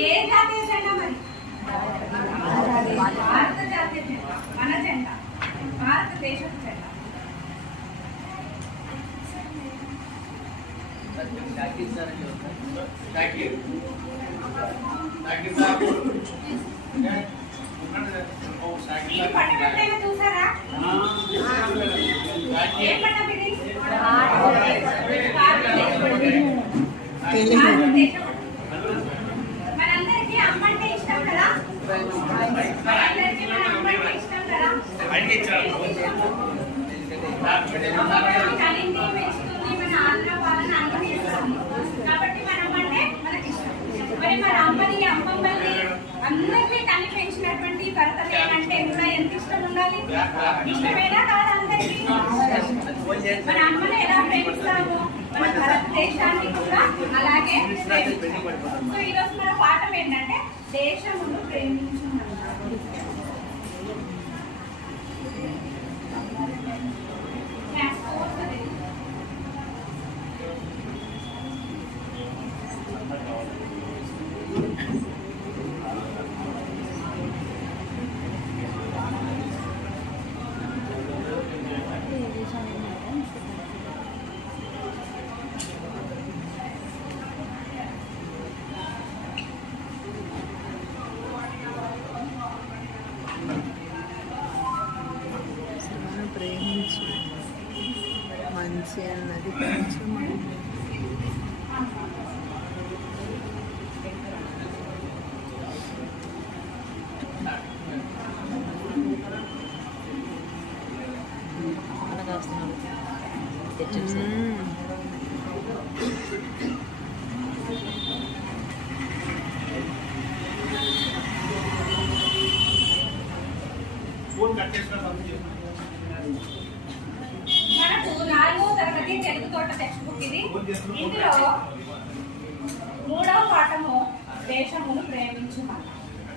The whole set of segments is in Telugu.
ఏ జాతీయ జెండా మరి భారత జాతీయ జెండా మన జెండా భారతదేశం జెండా ఈ పండుగ ఎప్పుడైనా చూసారా ఏ పండుగ ఇది భారతదేశం. భారతదేశం. మనందరికీ అమ్మ ఇష్టం కదా మనందరికీ మన ఇష్టం కదా కలింది మన ఆంధ్ర పాలన అన్ని చేస్తుంది కాబట్టి అంటే మనకి ఇష్టం మరి మన అమ్మని అమ్మమ్మల్ని అందరినీ పెంచినటువంటి భరతదేశం అంటే కూడా ఎంత ఇష్టం ఉండాలి? ఇష్టమేనా కాదు అందరికీ? మన అమ్మని ఎలా ప్రేమిస్తాము? మన భారతదేశాన్ని కూడా అలాగే. సో ఈరోజు మన పాఠం ఏంటంటే దేశమును ప్రేమించున్నాము మనం ప్రేమించు మంచి అన్నది కొంచెం మ్మ్. మనకు నాలుగో తరగతి తెలుగు తోట టెక్స్ట్ బుక్ ఇది ఇందులో మూడవ పాఠము దేశమును ప్రేమించుమన్న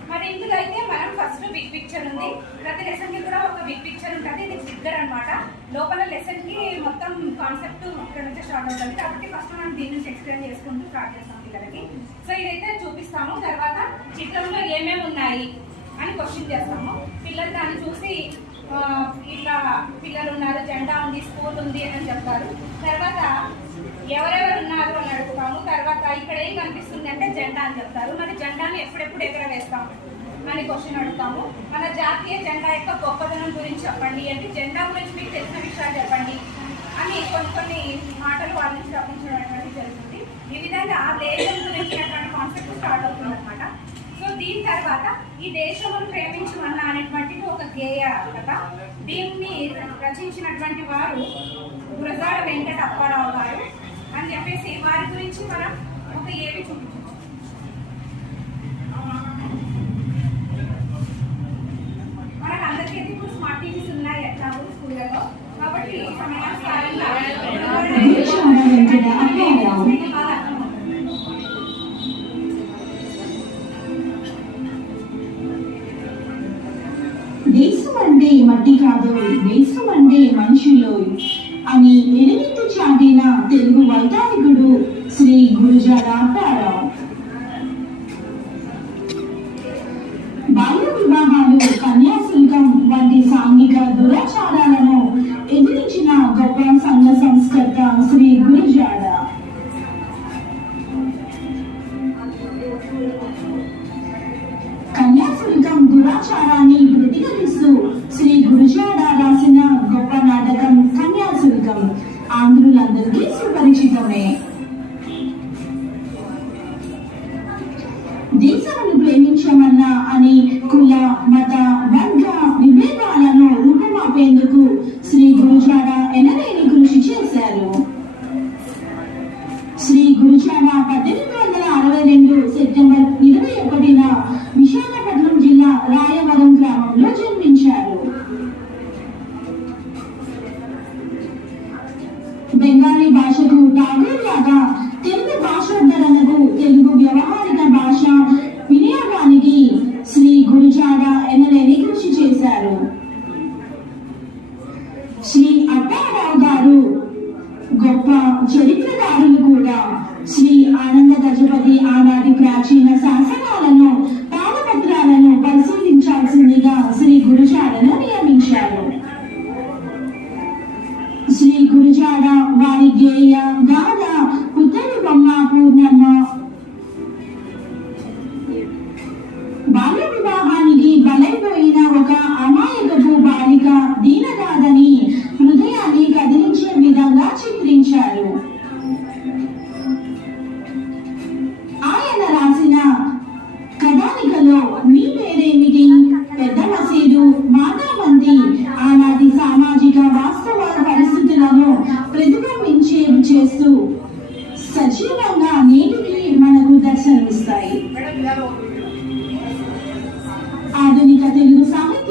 మరి ఇందులో అయితే మనం ఫస్ట్ బిగ్ పిక్చర్ ఉంది ప్రతి లెసన్కి కూడా ఒక బిగ్ పిక్చర్ ఉంటుంది ఇది ఫిగర్ అన్నమాట లోపల లెసన్కి మొత్తం కాన్సెప్ట్ ఇక్కడ నుంచి స్టార్ట్ అవుతుంది. కాబట్టి ఫస్ట్ మనం దీని నుంచి ఎక్స్ప్లెయిన్ చేసుకుంటూ స్టార్ట్ చేస్తాం పిల్లలకి. సో ఇదైతే చూపిస్తాము. తర్వాత చిత్రంలో ఏమేమి ఉన్నాయి అని క్వశ్చన్ చేస్తాము. పిల్లలు దాన్ని చూసి ఇట్లా పిల్లలు ఉన్నారు జెండా ఉంది స్కూల్ ఉంది అని చెప్తారు. తర్వాత ఎవరెవరు ఉన్నారు అని అడుగుతాము. తర్వాత ఇక్కడ ఏం కనిపిస్తుంది అంటే జెండా అని చెప్తారు. మరి జెండాను ఎప్పుడెప్పుడు ఎగరవేస్తాం అని క్వశ్చన్ అడుగుతాము. మన జాతీయ జెండా యొక్క గొప్పతనం గురించి చెప్పండి. అంటే జెండా గురించి మీకు తెలిసిన విషయాలు చెప్పండి. అని కొన్ని కొన్ని మాటలు వాళ్ళ నుంచి రప్పించడం అనేటువంటిది జరుగుతుంది. ఈ విధంగా ఆ దేశం గురించి అటువంటి కాన్సెప్ట్ స్టార్ట్ అవుతుంది అనమాట సో దీని తర్వాత ఈ దేశమును ప్రేమించమన్న అనేటువంటిది ఒక గేయ కథ దీన్ని రచించినటువంటి వారు గురజాడ వెంకట అప్పారావు గారు. అని చెప్పేసి వారి గురించి మనం ఒక ఏవి చూపించాం చరిత్రకారులు కూడా. శ్రీ ఆనంద గజపతి ఆనాటి ప్రాచీన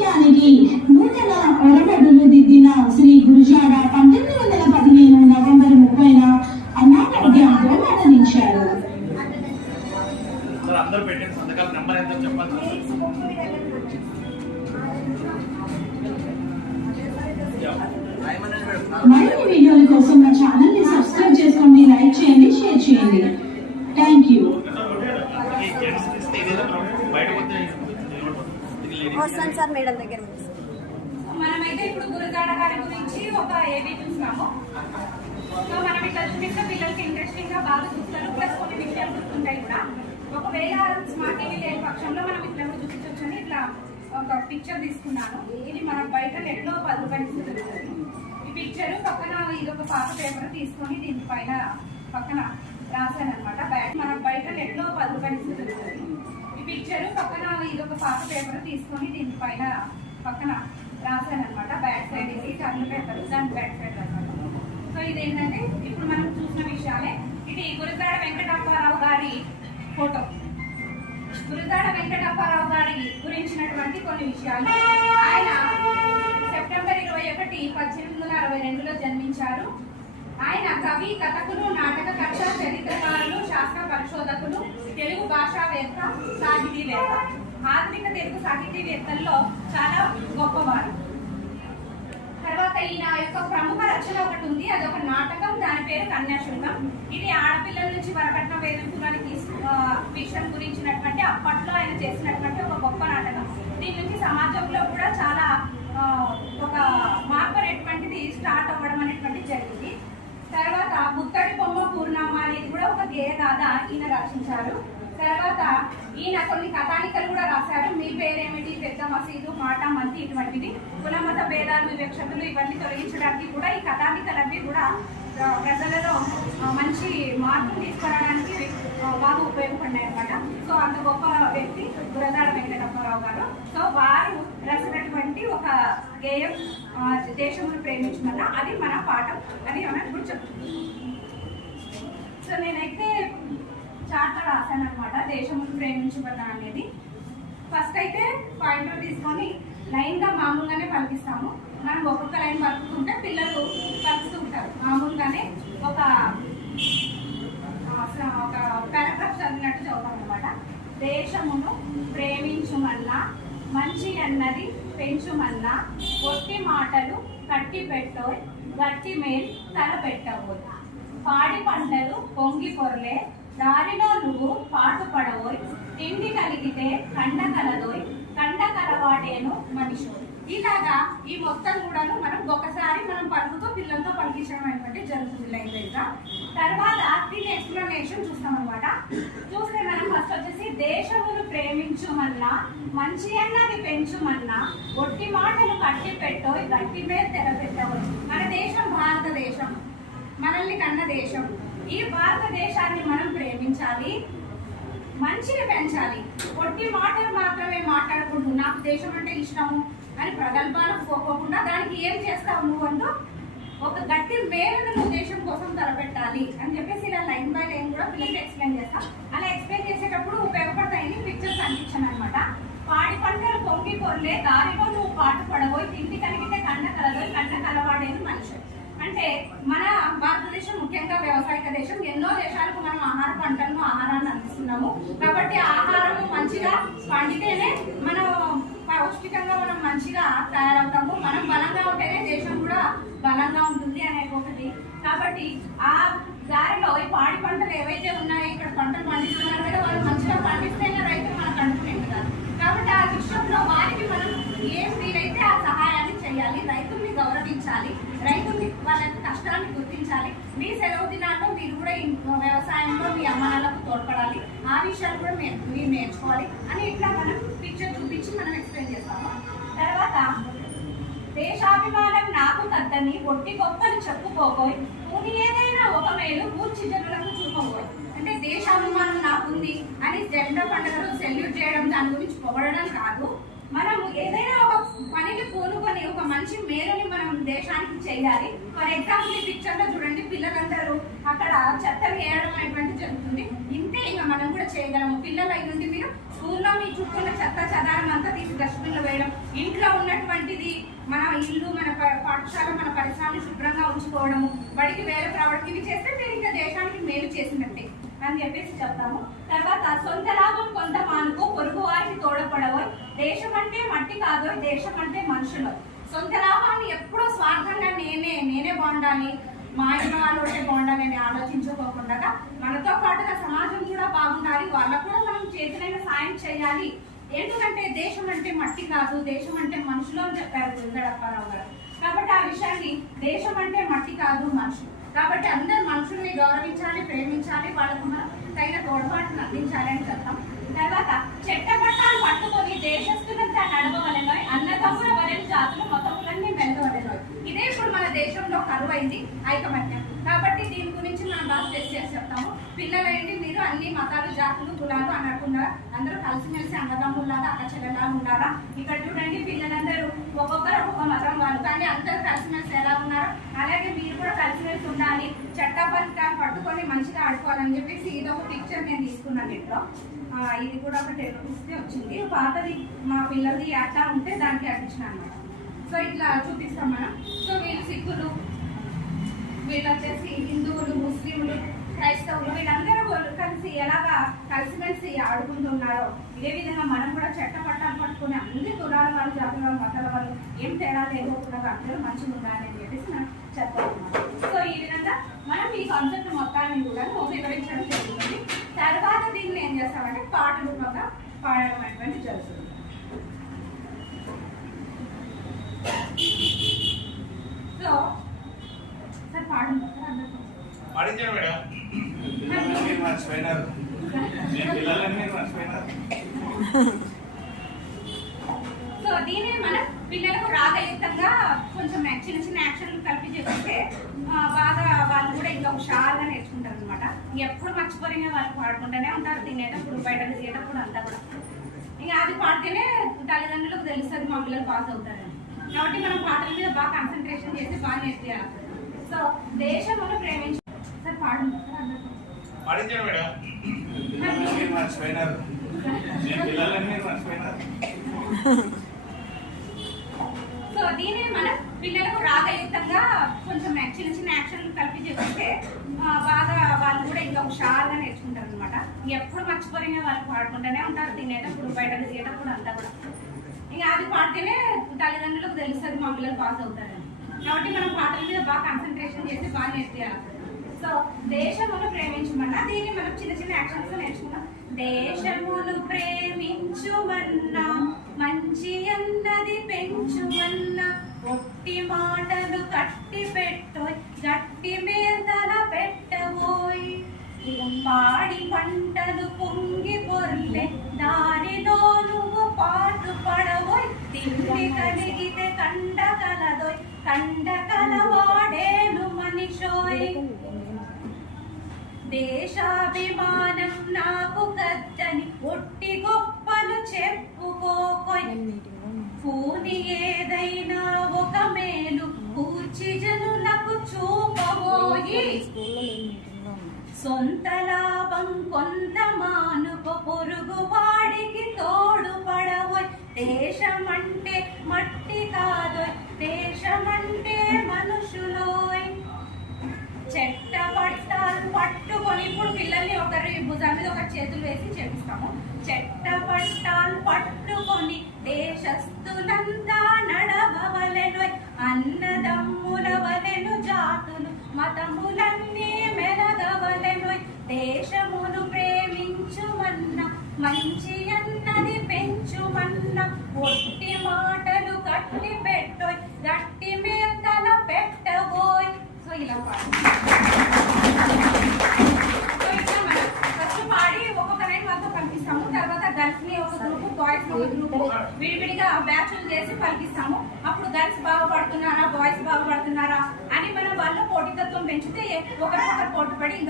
సాహిత్యానికి నూతన ఒరబడులు దిద్దిన శ్రీ గురుజాడ పంట ఈ పిక్చర్ పక్కన ఇది ఒక పాత పేపర్ తీసుకొని దీనిపైన పక్కన రాశాను అనమాట బ్యాగ్ మన బయట నెట్లో పది రూపాయలు ఈ పిక్చర్ పక్కన ఇది ఒక పాత పేపర్ తీసుకొని దీనిపైన పక్కన రాశాను అనమాట బ్యాక్ సైడ్ ఇది టర్న్ పేపర్ దాని బ్యాక్ సైడ్ రాశాను సో ఇదేంటంటే ఇప్పుడు మనం చూసిన విషయాలే. ఇది గురుదాడ వెంకటప్పారావు గారి ఫోటో. గురుదాడ వెంకటప్పారావు గారి గురించినటువంటి కొన్ని విషయాలు. ఆయన ఒకటి పద్దెనిమిది వందల అరవై రెండులో జన్మించారు. ఆయన కవి కథకులు నాటకకర్త చరిత్రకారులు శాస్త్ర పరిశోధకులు తెలుగు భాషావేత్త సాహితీవేత్త. ఆధునిక తెలుగు సాహితీవేత్తల్లో చాలా గొప్పవారు. తర్వాత ఈయన యొక్క ప్రముఖ రచన ఒకటి ఉంది అదొక నాటకం దాని పేరు కన్యాశుల్కం ఇది ఆడపిల్లల నుంచి వరకట్న వేధింపులని తీసుకు విషయం గురించినటువంటి అప్పట్లో ఆయన చేసినటువంటి ఒక గొప్ప నాటకం. దీని నుంచి సమాజంలో కూడా చాలా ఒక మార్పు అనేటువంటిది స్టార్ట్ అవ్వడం అనేటువంటిది జరిగింది. తర్వాత ముత్తడి బొమ్మ పూర్ణమ్మ అనేది కూడా ఒక గేయ గాథ ఈయన రచించారు. తర్వాత ఈయన కొన్ని కథానికలు కూడా రాశారు. మీ పేరేమిటి? పెద్ద మసీదు మాట మంది ఇటువంటివి. కులమత భేదాలు వివక్షతలు ఇవన్నీ తొలగించడానికి కూడా ఈ కథానికలన్నీ కూడా ప్రజలలో మంచి మార్పులు తీసుకురావడానికి బాగా ఉపయోగపడినాయి అనమాట సో అంత గొప్ప వ్యక్తి గురదాడ వెంకటప్పారావు గారు. సో వారు రాసినటువంటి ఒక గేయం దేశంలో దేశమును ప్రేమించమన్న అది మన పాఠం అని మనం ఇప్పుడు చెప్తున్నాం సో నేనైతే చార్ట్ రాశాను అనమాట దేశమును ప్రేమించబడ్డా అనేది. ఫస్ట్ అయితే పాయింట్ తీసుకొని లైన్గా మామూలుగానే పలికిస్తాము. మనం ఒక్కొక్క లైన్ పలుకుతుంటే పిల్లలు పలుకుతూ ఉంటారు. మామూలుగానే ఒక ఒక పారాగ్రాఫ్ చదివినట్టు చదువుతాం అనమాట దేశమును ప్రేమించుమన్నా మంచి అన్నది పెంచుమన్నా ఒట్టి మాటలు కట్టి పెట్టోయ్ గట్టి మేల్ తల పెట్టబోయ్. పాడి పంటలు పొంగి పొరలే దారిలో నువ్వు పాటు పడవోయ్ తిండి కలిగితే కండ కలదోయ్ కండ కలవాడేను మనిషి. ఇలాగా ఈ మొత్తం కూడాను మనం ఒకసారి మనం పలుకుతో పిల్లలతో పలికించడం అనేటువంటి జరుగుతుంది లైబ్రరీ తర్వాత దీని ఎక్స్ప్లెనేషన్ చూస్తాం అనమాట చూస్తే మనం ఫస్ట్ వచ్చేసి దేశమును ప్రేమించుమన్నా మంచి అన్నది పెంచుమన్నా ఒట్టి మాటలు కట్టి పెట్టో గట్టి మీద తెర మన దేశం భారతదేశం. మనల్ని కన్న దేశం. ఈ భారతదేశాన్ని మనం ప్రేమించాలి. మంచిని పెంచాలి. కొట్టి మాటలు మాత్రమే మాట్లాడకూడదు. నాకు దేశం అంటే ఇష్టము అని ప్రగల్భాలకు పోకోకుండా దానికి ఏం చేస్తావు నువ్వు అంటూ ఒక గట్టి మేలును నువ్వు దేశం కోసం తలపెట్టాలి అని చెప్పేసి ఇలా లైన్ బై లైన్ కూడా పిల్లలకి ఎక్స్ప్లెయిన్ చేస్తాం. అలా ఎక్స్ప్లెయిన్ చేసేటప్పుడు ఉపయోగపడతాయని పిక్చర్స్ అనిపించాను అనమాట పాడి పంటలు పొంగి పొరలే దారిలో నువ్వు పాటు పడబోయి తిండి కలిగితే కండ కలదోయి కండ కలవాడేది మనిషి. అంటే మన భారతదేశం ముఖ్యంగా వ్యవసాయక దేశం. ఎన్నో దేశాలకు మనం ఆహార పంటలను ఆహారాన్ని అందిస్తున్నాము. కాబట్టి ఆహారం మంచిగా పండితేనే మనం పౌష్టికంగా మనం మంచిగా తయారవుతాము. మనం బలంగా ఉంటేనే దేశం కూడా బలంగా ఉంటుంది అనేది ఒకటి. కాబట్టి ఆ దారిలో ఈ పాడి పంటలు ఏవైతే ఉన్నాయో ఇక్కడ పంటలు పండిస్తున్నారు కదా వాళ్ళు మంచిగా పండిస్తేనే రైతులు మనకు కడుపు కాబట్టి ఆ విషయంలో వారికి మనం ఏం వీలైతే ఆ సహాయాన్ని చేయాలి రైతుల్ని గౌరవించాలి రైతు వాళ్ళ కష్టాన్ని గుర్తించాలి. మీ సెలవు దినాల్లో మీరు కూడా వ్యవసాయంలో మీ అమ్మానాలకు తోడ్పడాలి. ఆ విషయాలు కూడా మీరు మీరు నేర్చుకోవాలి అని ఇట్లా మనం పిక్చర్ చూపించి మనం ఎక్స్ప్లెయిన్ చేస్తాము. తర్వాత దేశాభిమానం నాకు కద్దని ఒట్టి గొప్పలు చెప్పుకోబోయ్ నువ్వు ఏదైనా ఒక మేలు పూర్చి జనులకు చూపబోయ్. అంటే దేశాభిమానం నాకుంది అని జెండా పండుగలు సెల్యూట్ చేయడం దాని గురించి పొగడడం కాదు. మనం ఏదైనా ఒక పనిని కోరుకొని ఒక మంచి మేలుని మనం దేశానికి చేయాలి. ఫర్ ఎగ్జాంపుల్ ఈ పిక్చర్లో చూడండి పిల్లలందరూ అక్కడ చెత్తలు వేయడం అనేటువంటి జరుగుతుంది. ఇంతే ఇంకా మనం కూడా చేయగలము. పిల్లలు అయ్యుండి మీరు స్కూల్లో మీ చుట్టూ ఉన్న చెత్త చదారం అంతా తీసి డస్ట్బిన్లో వేయడం ఇంట్లో ఉన్నటువంటిది మన ఇల్లు మన పాఠశాల మన పరిసరాలు శుభ్రంగా ఉంచుకోవడము బడికి వేరే రావడం ఇవి చేస్తే మీరు ఇంకా దేశానికి మేలు చేసినట్టే. అని చెప్పేసి చెప్తాము. తర్వాత సొంత లాభం కొంత మానుకు పొరుగు వారికి తోడపడవోయ్. దేశం అంటే మట్టి కాదు దేశం అంటే మనుషులు సొంత లాభాన్ని ఎప్పుడూ స్వార్థంగా నేనే నేనే బాగుండాలి మా ఇంట్లో వాళ్ళు ఒకటే బాగుండాలి అని ఆలోచించుకోకుండా మనతో పాటుగా సమాజం కూడా బాగుండాలి వాళ్ళకు కూడా మనం చేతులైన సాయం చేయాలి. ఎందుకంటే దేశం అంటే మట్టి కాదు దేశం అంటే మనుషులు అని చెప్పారు గుండెడప్పారావు గారు కాబట్టి ఆ విషయాన్ని దేశం అంటే మట్టి కాదు మనుషులు. కాబట్టి అందరు మనుషుల్ని గౌరవించాలి ప్రేమించాలి వాళ్ళకు మనం తగిన తోడ్పాటును అందించాలి అని చెప్తాం. తర్వాత చెట్ట పట్టాలు పట్టుకొని దేశస్తులంతా అన్న అన్నదమ్ముల వలెను జాతులు మతములన్నీ మెలగవలెనో ఇదే ఇప్పుడు మన దేశంలో కరువైంది ఐకమత్యం. కాబట్టి దీని గురించి మనం బాగా టెస్ట్ చేసి చెప్తాము. పిల్లలైంది అన్ని మతాలు జాతులు కులాలు అనకుండా అందరూ కలిసిమెలిసి అన్నదమ్ముల్లాగా అక్క చెల్లెలాగా ఉండాలా ఇక్కడ చూడండి పిల్లలందరూ ఒక్కొక్కరు ఒక్కొక్క మతం వాళ్ళు. కానీ అందరూ కలిసిమెలిసి ఎలా ఉన్నారు? అలాగే మీరు కూడా కలిసిమెలిసి ఉండాలి. చట్టపరికాన్ని పట్టుకొని మంచిగా ఆడుకోవాలని చెప్పేసి ఇది ఒక పిక్చర్ నేను తీసుకున్నాను ఇంట్లో. ఇది కూడా ఒక టెలిఫిస్తే వచ్చింది. పాతది మా పిల్లలది అట్లా ఉంటే దానికి అట్టించిన అనమాట సో ఇట్లా చూపిస్తాం మనం. సో వీళ్ళు సిక్కులు వీళ్ళు వచ్చేసి హిందువులు ముస్లింలు క్రైస్తవులు వీళ్ళందరూ కలిసి ఎలాగా కలిసిమెలిసి ఆడుకుంటున్నారో ఇదే విధంగా మనం కూడా చెట్ట పట్టాలు పట్టుకుని అన్ని కులాల వాళ్ళు జాతుల వాళ్ళు మతాల వాళ్ళు ఏం తేడా లేకోకుండా అందరూ మంచిగా ఉండాలని చెప్పేసి మనం చెప్తాను సో ఈ విధంగా మనం ఈ కాన్సెప్ట్ మొత్తాన్ని కూడా వివరించడం జరుగుతుంది. తర్వాత దీన్ని ఏం చేస్తామంటే పాట రూపంగా పాడడం అనేటువంటి జరుగుతుంది. సో సార్ పాడండి. సార్ అందరికీ. పాడించాడు మేడం. మర్చిపోయినారు. మీ మర్చిపోయినారు. సో దీన్ని మనం పిల్లలకు రాగయుక్తంగా కొంచెం చిన్న చిన్న యాక్షన్లు కలిపి చేస్తే బాగా వాళ్ళు కూడా ఇంకా హుషారుగా నేర్చుకుంటారు అనమాట ఎప్పుడు మర్చిపోయినా వాళ్ళు పాడుకుంటూనే ఉంటారు తినేటప్పుడు బయట తినేటప్పుడు అంతా కూడా. ఇంకా అది పాడితేనే తల్లిదండ్రులకు తెలుస్తుంది మా పిల్లలు పాస్ అవుతారని. కాబట్టి మనం పాటల మీద బాగా కాన్సన్ట్రేషన్ చేసి బాగా నేర్పియాలి. సో దేశంలో ప్రేమించి సార్ పాడండి. సార్ అందరికీ. పాడించాడు మేడం. పిల్లలన్నీ మర్చిపోయినారు. మీ పిల్లలన్నీ మర్చిపోయినారు. సో దీన్ని మనం పిల్లలకు రాగయుక్తంగా కొంచెం చిన్న చిన్న యాక్షన్లు కలిపి చేస్తే ఆ, బాగా వాళ్ళు కూడా ఇంకా హుషారుగా నేర్చుకుంటారు అనమాట ఎప్పుడు మర్చిపోయినా వాళ్ళు పాడుకుంటూనే ఉంటారు. తినేటప్పుడు బయట తినేటప్పుడు అంతా కూడా. ఇంకా అది పాడితేనే తల్లిదండ్రులకు తెలుస్తుంది మా పిల్లలు పాస్ అవుతారని. కాబట్టి మనం పాటల మీద బాగా కాన్సన్ట్రేషన్ చేసి బాగా నేర్పియాలి. సో దేశమును ప్రేమించమన్నా దీన్ని మనం చిన్న చిన్న యాక్షన్స్ నేర్చుకున్నాం దేశమును ప్రేమించుమన్నా మంచి అన్నది పెంచుమన్నా ఒట్టి మాటలు కట్టి పెట్టోయ్ గట్టి మీదన పెట్టబోయ్. పాడి పంటలు పొంగి పొర్లే దారిలో నువ్వు పాటు పడవోయ్ తిండి కలిగితే కండ కలదోయ్ కండ కలవాడేను మనిషోయ్. దేశాభిమానం నాకు కద్దని ఒట్టి గొప్పలు చెప్పుకోకొని పూని ఏదైనా ఒక మేలు కూర్చి జనులకు చూపబోయి సొంత లాభం కొంత మానుకో పొరుగు వాడికి తోడు దేశమంటే మట్టి కాదోయ్ దేశమంటే మనుషులోయ్. చెట్ట పట్టాలు పట్టుకొని ఇప్పుడు పిల్లల్ని ఒకరి భుజం మీద ఒక చేతులు వేసి చేపిస్తాము. చెట్ట పట్టాలు పట్టుకొని దేశస్థులంతా నడవలెను అన్నదమ్ముల వలెను జాతులు మతములన్నీ మెలగవలెను దేశమును ప్రేమించుమన్న మంచి అన్నది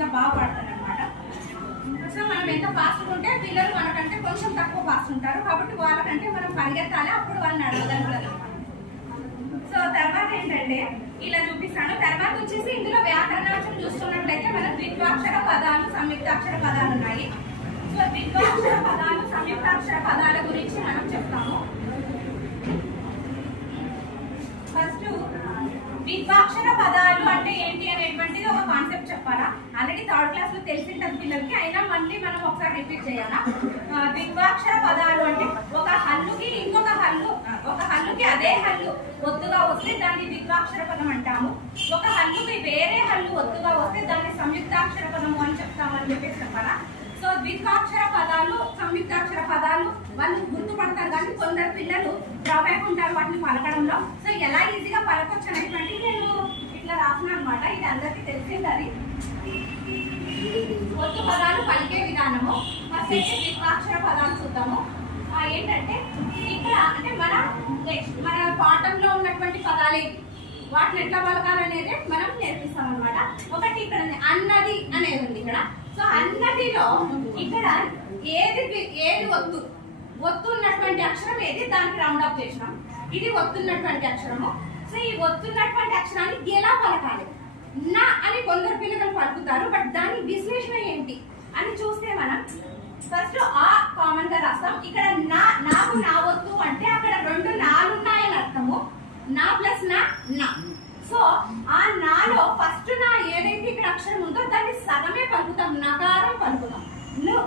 పోటీ బాగా పడతారు అనమాట సో మనం ఎంత ఫాస్ట్ ఉంటే పిల్లలు మనకంటే కొంచెం తక్కువ ఫాస్ట్ ఉంటారు. కాబట్టి వాళ్ళకంటే మనం పరిగెత్తాలి. అప్పుడు వాళ్ళని అడగగలుగుతారు సో తర్వాత ఏంటంటే ఇలా చూపిస్తాను. తర్వాత వచ్చేసి ఇందులో వ్యాకరణాంశం చూస్తున్నట్లయితే మనం ద్విత్వాక్షర పదాలు సంయుక్తాక్షర పదాలు ఉన్నాయి. సో ద్విత్వాక్షర పదాలు సంయుక్తాక్షర పదాల గురించి మనం చెప్తాము. ఫస్ట్ ద్విత్వాక్షర పదాలు అంటే ఏంటి అనేటువంటిది ఒక కాన్సెప్ట్ చెప్పాలా? ఆల్రెడీ థర్డ్ క్లాస్లో తెలిసింటది పిల్లలకి అయినా మళ్ళీ మనం ఒకసారి రిపీట్ చేయాలా? ఆ, పదాలు అంటే ఒక హల్లుకి ఇంకొక హల్లు ఒక హల్లుకి అదే హల్లు ఒత్తుగా వస్తే దాన్ని ద్విత్వాక్షర పదం అంటాము. ఒక హల్లుకి వేరే హల్లు ఒత్తుగా వస్తే దాన్ని సంయుక్తాక్షర పదము అని చెప్తామని చెప్పేసి చెప్పాలా? సో ద్విత్వాక్షర పదాలు సంయుక్తాక్షర పదాలు వాళ్ళు గుర్తుపడతారు కానీ కొందరు పిల్లలు డ్రాబ్యాక్ ఉంటారు వాటిని పలకడంలో. సో ఎలా ఈజీగా పలకొచ్చు అనేటువంటి నేను ఇట్లా రాసిన అనమాట ఇది అందరికీ తెలిసింది అది. కొత్త పదాలు పలికే విధానము. ఫస్ట్ అయితే ద్విత్వాక్షర పదాలు చూద్దాము. ఏంటంటే ఇక్కడ అంటే మన మన పాఠంలో ఉన్నటువంటి పదాలు వాటిని ఎట్లా పలకాలనేది మనం నేర్పిస్తాం అనమాట ఒకటి ఇక్కడ అన్నది అనేది ఉంది ఇక్కడ. సో అన్నిటిలో ఇక్కడ ఏది ఏది ఒత్తు? ఒత్తు ఉన్నటువంటి అక్షరం ఏది? దానికి రౌండ్ అప్ చేసినాం. ఇది ఒత్తున్నటువంటి అక్షరము. సో ఈ ఒత్తున్నటువంటి అక్షరాన్ని ఎలా పలకాలి? నా అని కొందరు పిల్లలు పలుకుతారు బట్ దాని విశ్లేషణ ఏంటి? అని చూస్తే మనం ఫస్ట్ ఆ కామన్గా రాస్తాం. ఇక్కడ నా నాకు నా వద్దు అంటే అక్కడ రెండు నాలున్నాయని అర్థము. నా ప్లస్ నా నా. సో ఆ నాలో ఫస్ట్ నా ఏదైతే ఇక్కడ అక్షరం ఉందో దాన్ని సగమే పలుకుతాం నకారం పలుకుతాం. ను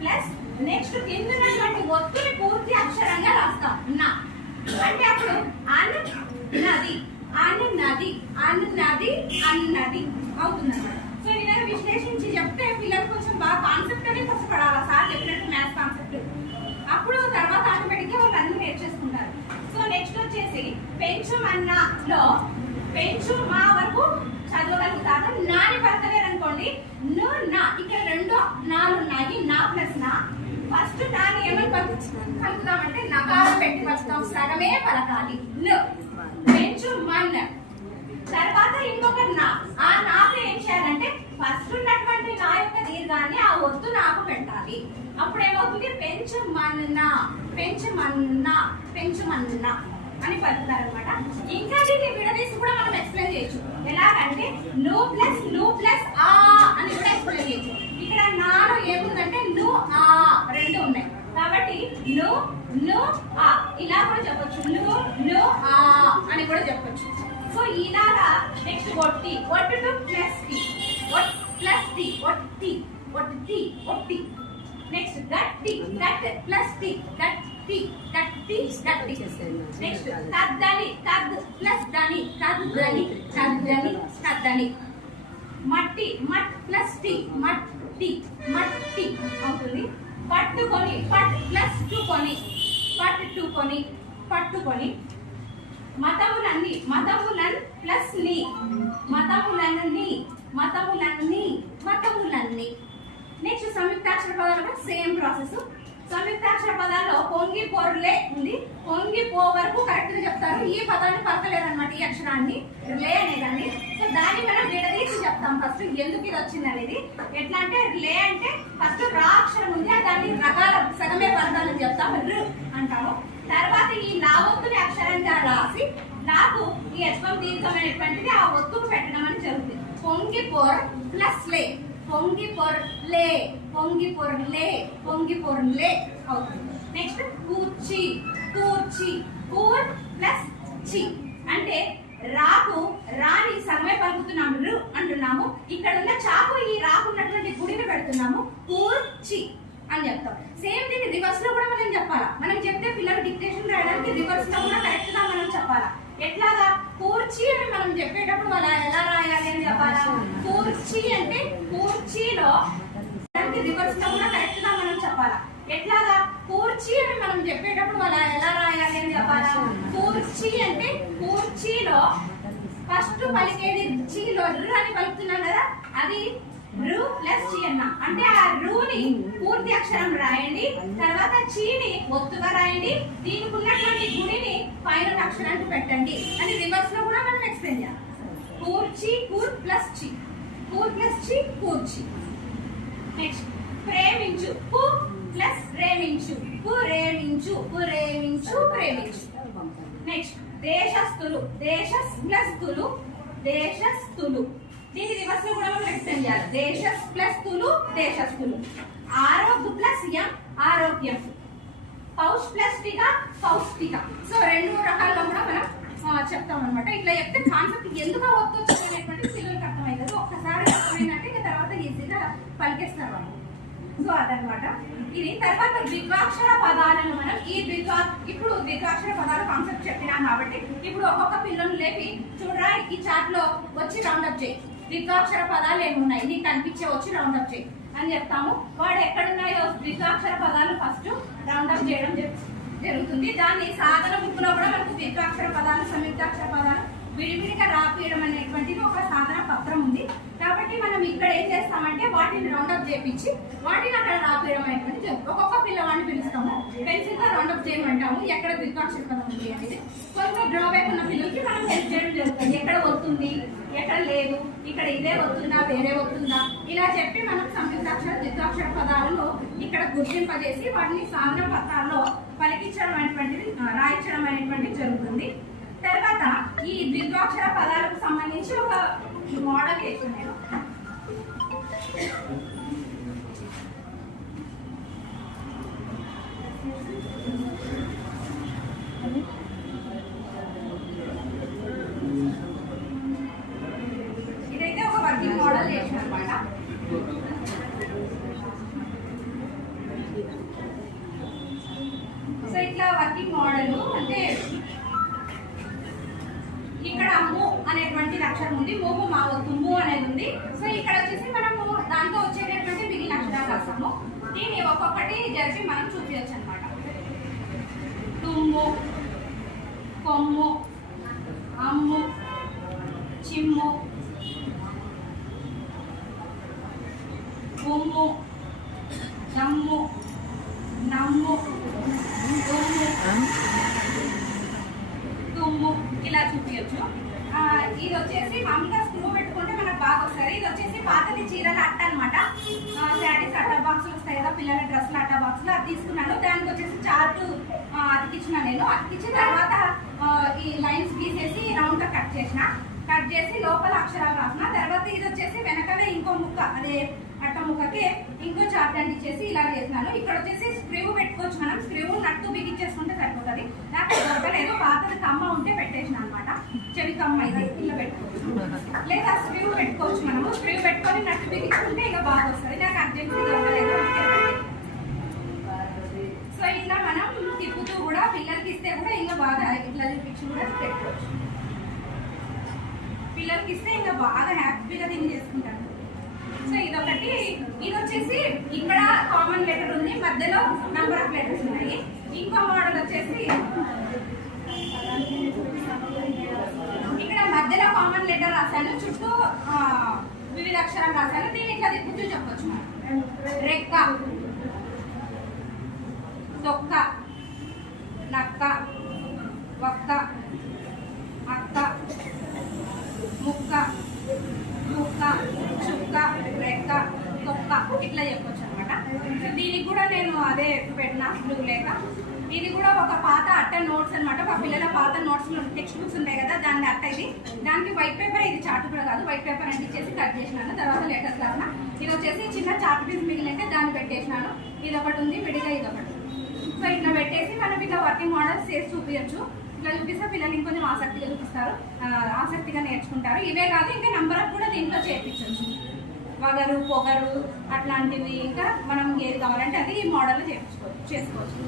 ప్లస్ నెక్స్ట్ కింద ఉన్నటువంటి ఒత్తుని పూర్తి అక్షరంగా రాస్తాం. నా. అంటే అప్పుడు అన్ నది అన్ నది అన్ నది అన్నది అవుతుంది సో ఈ విధంగా విశ్లేషించి చెప్తే పిల్లలు కొంచెం బాగా కాన్సెప్ట్ అనేది కష్టపడాలి? సార్ చెప్పినట్టు మ్యాథ్స్ కాన్సెప్ట్ అప్పుడు తర్వాత ఆటోమేటిక్గా వాళ్ళు అన్ని నేర్చేసుకుంటారు. సో నెక్స్ట్ వచ్చేసి పెంచుమన్నలో పెంచు మా వరకు చదవగలుగుతాను నాని పలకలేరు అనుకోండి ను నా ఇక్కడ రెండు నాలు ఉన్నాయి నా ప్లస్ నా. ఫస్ట్ నాని ఏమని పలుకు పలుకుతామంటే నకారం పెట్టి పలుకుతాం సగమే పలకాలి. పెంచు మన్. తర్వాత ఇంకొక నా. ఆ నాకు ఏం చేయాలంటే ఫస్ట్ ఉన్నటువంటి నా యొక్క దీర్ఘాన్ని ఆ ఒత్తు నాకు పెట్టాలి. అప్పుడు ఏమవుతుంది పెంచమన్న పెంచమన్న పెంచమన్న అని పలుకుతారనమాట ఇంకా దీన్ని విడదీసి కూడా మనం ఎక్స్ప్లెయిన్ చేయొచ్చు. ఎలాగంటే ను ప్లస్ను ప్లస్ ఆ అని కూడా ఎక్స్ప్లెయిన్ చేయొచ్చు. ఇక్కడ నాలో ఏముందంటే ను ఆ రెండు ఉన్నాయి. కాబట్టి ను ను ఆ. ఇలా కూడా చెప్పొచ్చు. ను ను ఆ అని కూడా చెప్పొచ్చు. సో ఇలాగా నెక్స్ట్ ఒట్టి. ఒట్టు టు ప్లస్ టి. ఒట్ ప్లస్ టి. ఒట్టి. ఒట్టి ఒట్టి. నెక్స్ట్ గట్టి గట్ ప్లస్ టి. నెక్స్ట్ ప్లస్ దని కద్దని కద్దని కద్దని మట్టి మట్ ప్లస్ టి మట్టి మట్టి అవుతుంది. పట్టుకొని పట్ ప్లస్ టు కొని పట్టు కొని పట్టుకొని మతములన్నీ మతములన్ ప్లస్ని మతములన్నీ మతములన్నీ మతములన్నీ. నెక్స్ట్ సంయుక్తాక్షర పదాలు కూడా సేమ్ ప్రాసెస్. సంయుక్తాక్షర పదాల్లో పొంగి పొర్లే ఉంది. పొంగి పో వరకు కరెక్ట్గా చెప్తారు. ఈ పదాన్ని పలకలేదన్నమాట ఈ అక్షరాన్ని. లే అనేదాన్ని. సో దాన్ని మనం విడదీసి చెప్తాం ఫస్ట్ ఎందుకు ఇది వచ్చింది అనేది. ఎట్లా అంటే లే అంటే ఫస్ట్ రా అక్షరం ఉంది. దాన్ని రకాల సగమే పలకాలని చెప్తాం. రు అంటాము. తర్వాత ఈ లా ఒత్తుని అక్షరంగా రాసి నాకు ఈ యశ్వం దీర్ఘమైనటువంటిది ఆ ఒత్తుకు పెట్టడం అని జరుగుతుంది. పొంగి పొర్ ప్లస్ లే. పొంగి పొర్ లే పొంగి పొర్ లే పొంగి పొర్ లే అవుతుంది. నెక్స్ట్ కూర్చి కూర్చి. కూర్ ప్లస్ చి. అంటే రాకు రాని సగమే పలుకుతున్నాము రు అంటున్నాము. ఇక్కడ ఉన్న చాకు ఈ రాకు ఉన్నటువంటి గుడిని పెడుతున్నాము. కూర్చి అని చెప్తాం. సేమ్ దీన్ని రివర్స్లో కూడా మనం చెప్పాలా? మనం చెప్తే పిల్లలు డిక్టేషన్ రాయడానికి రివర్స్లో కూడా కరెక్ట్గా మనం చెప్పాలా? ఎట్లాగా? కూర్చి అని మనం చెప్పేటప్పుడు వాళ్ళ ఎలా రాయాలి అని చెప్పాలా? కూర్చి అంటే కూర్చిలో రివర్స్ కూడా కరెక్ట్గా మనం చెప్పాలా? ఎట్లాగా? కూర్చి అని మనం చెప్పేటప్పుడు వాళ్ళ ఎలా రాయాలి అని చెప్పాలా? కూర్చి అంటే కూర్చిలో ఫస్ట్ పలికేది చీలో రు అని పలుకుతున్నాం కదా? అది రు ప్లస్ చి అన్న. అంటే ఆ రూని పూర్తి అక్షరం రాయండి తర్వాత చీని ఒత్తుగా రాయండి దీనికి ఉన్నటువంటి గుడిని పైన అక్షరానికి పెట్టండి. అని రివర్స్లో కూడా మనం ఎక్స్ప్లెయిన్ చేయాలి. కూర్చి కూర్ ప్లస్ చి. కూర్ ప్లస్ చి కూర్చి. నెక్స్ట్ ప్రేమించు. పు ప్లస్ ప్రేమించు. ప్రేమించు. పురేమించు. ప్రేమించు. నెక్స్ట్ దేశస్థులు. దేశస్ ప్లస్ తులు దేశస్థులు. దీని రివర్స్ కూడా మనం ఎక్స్టెండ్ చేయాలి. దేశస్ ప్లస్ తులు దేశస్థులు. ఆరోగ్య ప్లస్ యం ఆరోగ్యం. పౌష్ ప్లస్ టిక పౌష్టిక. సో రెండు రకాల్లో కూడా మనం చెప్తాం అనమాట ఇట్లా చెప్తే కాన్సెప్ట్ ఎందుకు వస్తుంది అనేటువంటి పిల్లలకి పలికేస్తారు వాళ్ళు. సో అదనమాట. ఇది తర్వాత ద్విత్వాక్షర పదాలను మనం ఈ ద్విత్వా ఇప్పుడు ద్విత్వాక్షర పదాల కాన్సెప్ట్ చెప్పినాం కాబట్టి ఇప్పుడు ఒక్కొక్క పిల్లను లేపి చూడరా ఈ చాట్లో వచ్చి రౌండ్ అప్ చేయి. ద్విత్వాక్షర పదాలు ఏమున్నాయి నీకు కనిపించే వచ్చి రౌండ్ అప్ చేయి. అని చెప్తాము. వాడు ఎక్కడున్నాయో ద్విత్వాక్షర పదాలు ఫస్ట్ రౌండ్ అప్ చేయడం జరుగుతుంది. దాన్ని సాధన బుక్లో కూడా మనకు ద్విత్వాక్షర పదాలు సంయుక్తాక్షర పదాలు విడివిడిగా రాపియడం అనేటువంటిది ఒక సాధన పత్రం ఉంది. కాబట్టి మనం ఇక్కడ ఏం చేస్తామంటే వాటిని రౌండప్ చేపించి వాటిని అక్కడ రాపేయడం అనేటువంటి జరుగుతుంది ఒక్కొక్క పిల్లవాడిని పిలుస్తాము. పెన్సిల్తో రౌండప్ చేయమంటాము. ఎక్కడ ద్విత్వాక్షర పదం ఉంది అనేది. కొంచెం డ్రాబ్యాక్ ఉన్న పిల్లలకి మనం హెల్ప్ చేయడం జరుగుతుంది. ఎక్కడ వస్తుంది? ఎక్కడ లేదు? ఇక్కడ ఇదే వస్తుందా? వేరే వస్తుందా? ఇలా చెప్పి మనం సంయుక్తాక్షర ద్విత్వాక్షర పదాలను ఇక్కడ గుర్తింపజేసి వాటిని సాధన పత్రాల్లో పలికించడం అనేటువంటిది రాయించడం అనేటువంటిది జరుగుతుంది. తర్వాత ఈ ద్విద్వాక్షర పదాలకు సంబంధించి ఒక మోడల్ వేసాను నేను two more so ఇట్లా మనం తిప్పుతూ కూడా పిల్లలకి ఇస్తే కూడా ఇంకా బాగా ఇట్లా చూపించి కూడా పెట్టుకోవచ్చు. పిల్లలకి ఇస్తే ఇంకా బాగా హ్యాపీగా దీన్ని చేసుకుంటారు. సో ఇదొకటి. ఇది వచ్చేసి ఇక్కడ కామన్ లెటర్ ఉంది. మధ్యలో నంబర్ ఆఫ్ లెటర్స్ ఉన్నాయి. ఇంకో మోడల్ వచ్చేసి ఇక్కడ మధ్యలో కామన్ లెటర్ రాశాను. చుట్టూ వివిధ అక్షరాలు రాశాను. దీన్ని ఇట్లా తిప్పుతూ చెప్పొచ్చు మనం. రెక్క తొక్క నక్క వక్క అక్క ముక్క ముక్క చుక్క రెక్క తొక్క ఇట్లా చెప్పొచ్చు అనమాట దీనికి కూడా నేను అదే పెట్టిన బ్లూ లేక. ఇది కూడా ఒక పాత అట్ట నోట్స్ అన్నమాట. మా పిల్లల పాత నోట్స్ టెక్స్ట్ బుక్స్ ఉంటాయి కదా దాన్ని అట్ట ఇది. దానికి వైట్ పేపర్ ఇది చార్ట్ కూడా కాదు. వైట్ పేపర్ అంటించేసి కట్ చేసినాను. తర్వాత లెటర్స్ రాసిన. ఇది వచ్చేసి చిన్న చార్ట్ పీస్ మిగిలింటే దాన్ని పెట్టేసినాను. ఇది ఒకటి ఉంది విడిగా ఇది ఒకటి సో ఇట్లా పెట్టేసి మనం ఇట్లా వర్కింగ్ మోడల్స్ చేసి చూపించచ్చు ఇట్లా చూపిస్తే పిల్లలు ఇంకొంచెం ఆసక్తిగా చూపిస్తారు ఆసక్తిగా నేర్చుకుంటారు. ఇవే కాదు ఇంకా నంబర్ ఆఫ్ కూడా దీంట్లో చేర్పించవచ్చు వగరు పొగరు అట్లాంటివి. ఇంకా మనం ఏది కావాలంటే అది ఈ మోడల్ చేయించుకోవచ్చు చేసుకోవచ్చు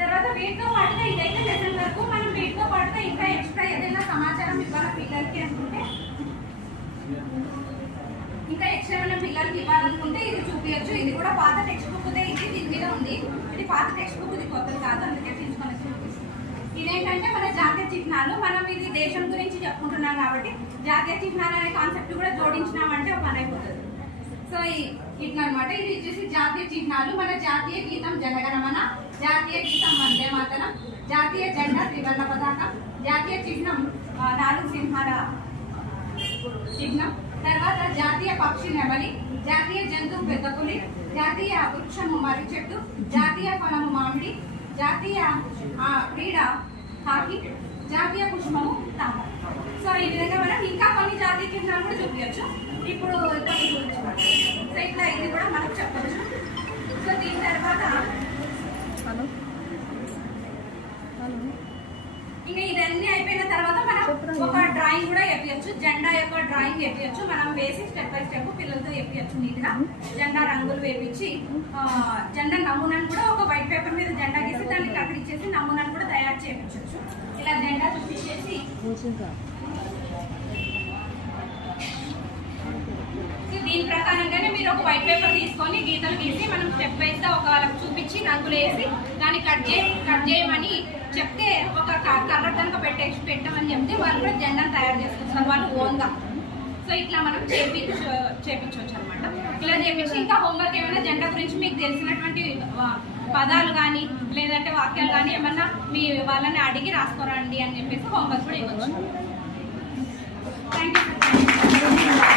తర్వాత వీటితో పాటుగా ఇదైతే లెసన్ వరకు మనం వీటితో పాటు ఇంకా ఎక్స్ట్రా ఏదైనా సమాచారం ఇవ్వాలి పిల్లలకి అనుకుంటే ఇంకా ఎక్స్ట్రా ఏమైనా పిల్లలకి ఇవ్వాలనుకుంటే ఇది చూపించచ్చు ఇది కూడా పాత టెక్స్ట్ బుక్ ఇది దీని మీద ఉంది. ఇది పాత టెక్స్ట్ బుక్ ఇది కొత్తది కాదు. అందుకే తీసుకొని వచ్చి ఇదేంటంటే మన జాతీయ చిహ్నాలు. మనం ఇది దేశం గురించి చెప్పుకుంటున్నాం కాబట్టి జాతీయ చిహ్నాలు అనే కాన్సెప్ట్ కూడా జోడించినామంటే ఒక పని అయిపోతుంది. సో ఈ- ఇట్లా అనమాట ఇది వచ్చేసి జాతీయ చిహ్నాలు. మన జాతీయ గీతం జనగణమన జాతీయ గీతం వందే మాతరం జాతీయ జెండా త్రివర్ణ పతాకం జాతీయ చిహ్నం నాలుగు సింహాల చిహ్నం తర్వాత జాతీయ పక్షి నెమలి జాతీయ జంతువు పెద్దపులి జాతీయ వృక్షము మర్రి చెట్టు జాతీయ ఫలము మామిడి జాతీయ ఆ, క్రీడ హాకీ జాతీయ పుష్పము తామర. సో ఈ విధంగా మనం ఇంకా కొన్ని జాతీయ చిహ్నాలు కూడా చూపించచ్చు ఇప్పుడు కొన్ని గురించి సో ఇట్లా ఇది కూడా మనకు చెప్పచ్చు. సో దీని తర్వాత ఇంకా ఇదన్నీ అయిపోయిన తర్వాత డ్రాయింగ్ కూడా వేపించచ్చు జెండా యొక్క డ్రాయింగ్ వేపించచ్చు మనం వేసి స్టెప్ బై స్టెప్ పిల్లలతో వేపించచ్చు నీట్గా జెండా రంగులు వేపించి జెండా నమూనాను కూడా ఒక వైట్ పేపర్ మీద జెండా గీసి దాన్ని కత్తిరించేసి నమూనాను కూడా తయారు చేయించవచ్చు ఇలా జెండా చూపించేసి దీని ప్రకారంగానే మీరు ఒక వైట్ పేపర్ తీసుకొని గీతలు గీసి మనం స్టెప్ వైజ్గా ఒక వాళ్ళకి చూపించి రంగులు వేసి దాన్ని కట్ చే కట్ చేయమని చెప్తే ఒక కర్ర కనుక పెట్టేసి పెట్టమని చెప్తే వాళ్ళు కూడా జెండాను తయారు చేసుకుంటారు వాళ్ళు ఓన్గా. సో ఇట్లా మనం చేపించు చేపించవచ్చు అనమాట ఇలా చేపించి ఇంకా హోంవర్క్ ఏమైనా జెండా గురించి మీకు తెలిసినటువంటి పదాలు కానీ లేదంటే వాక్యాలు కానీ ఏమన్నా మీ వాళ్ళని అడిగి రాసుకోరండి అని చెప్పేసి హోంవర్క్ కూడా ఇవ్వచ్చు. Thank you